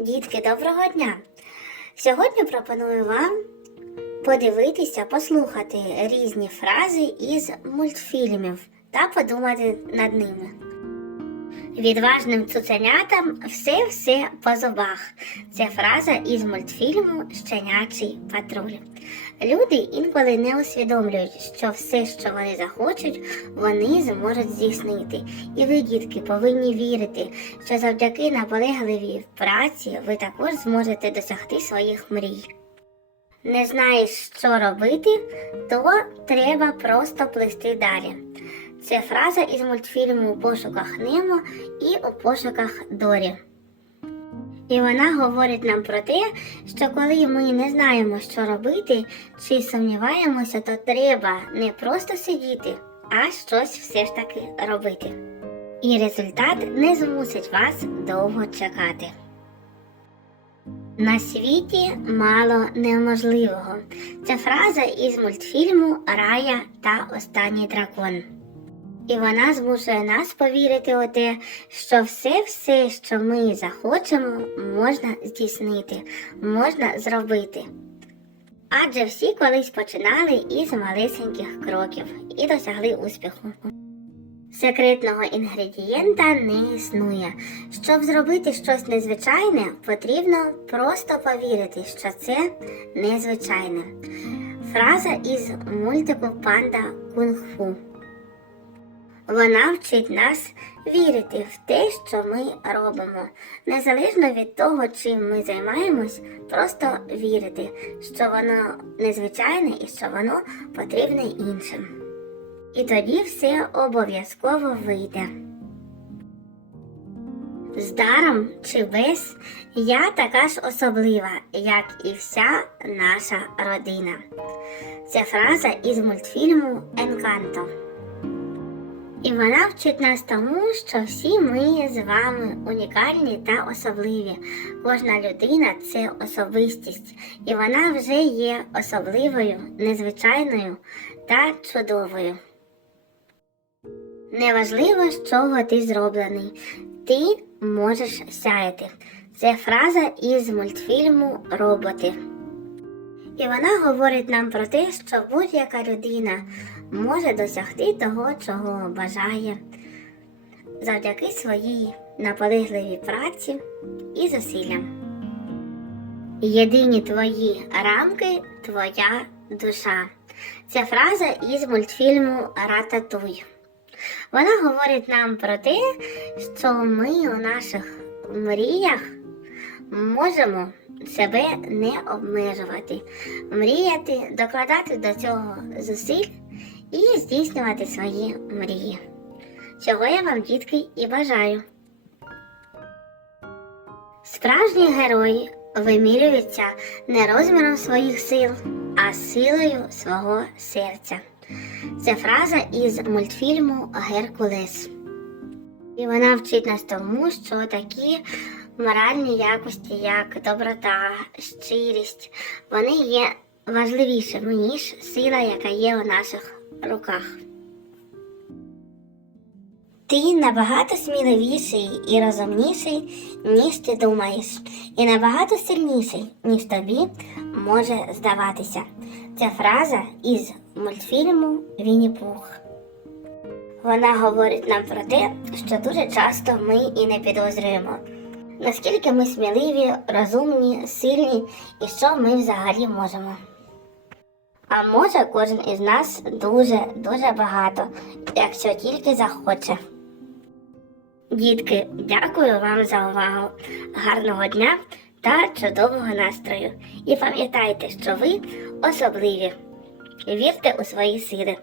Дітки, доброго дня! Сьогодні пропоную вам подивитися, послухати різні фрази із мультфільмів та подумати над ними. Відважним цуценятам все-все по зубах. Це фраза із мультфільму Щенячий патруль. Люди інколи не усвідомлюють, що все, що вони захочуть, вони зможуть здійснити. І ви, дітки, повинні вірити, що завдяки наполегливій праці ви також зможете досягти своїх мрій. Не знаєш, що робити, то треба просто плисти далі. Це фраза із мультфільму У пошуках Немо і у пошуках Дорі. І вона говорить нам про те, що коли ми не знаємо, що робити, чи сумніваємося, то треба не просто сидіти, а щось все ж таки робити. І результат не змусить вас довго чекати. На світі мало неможливого. Це фраза із мультфільму Рая та Останній дракон. І вона змушує нас повірити у те, що все-все, що ми захочемо, можна здійснити, можна зробити. Адже всі колись починали із малесеньких кроків і досягли успіху. Секретного інгредієнта не існує. Щоб зробити щось незвичайне, потрібно просто повірити, що це незвичайне. Фраза із мультику Панда Кунг-фу. Вона вчить нас вірити в те, що ми робимо, незалежно від того, чим ми займаємось, просто вірити, що воно незвичайне і що воно потрібне іншим. І тоді все обов'язково вийде. З даром чи без я така ж особлива, як і вся наша родина. Це фраза із мультфільму Енканто. І вона вчить нас тому, що всі ми з вами унікальні та особливі. Кожна людина це особистість, і вона вже є особливою, незвичайною та чудовою. Неважливо, з чого ти зроблений, ти можеш сяяти. Це фраза із мультфільму Роботи. І вона говорить нам про те, що будь-яка людина може досягти того, чого бажає, завдяки своїй наполегливій праці і зусиллям. Єдині твої рамки твоя душа. Це фраза із мультфільму Рататуй. Вона говорить нам про те, що ми у наших мріях можемо себе не обмежувати, мріяти, докладати до цього зусиль і здійснювати свої мрії. Чого я вам, дітки, і бажаю. Справжні герої вимірюються не розміром своїх сил, а силою свого серця. Це фраза із мультфільму Геркулес. І вона вчить нас тому, що такі моральні якості, як доброта, щирість, вони є важливішими, ніж сила, яка є у наших руках. Ти набагато сміливіший і розумніший, ніж ти думаєш, і набагато сильніший, ніж тобі може здаватися. Це фраза із мультфільму Вінні Пух. Вона говорить нам про те, що дуже часто ми і не підозрюємо, наскільки ми сміливі, розумні, сильні і що ми взагалі можемо. А може кожен із нас дуже дуже багато, якщо тільки захоче. Дітки, дякую вам за увагу. Гарного дня та чудового настрою. І пам'ятайте, що ви особливі. Вірте у свої сили.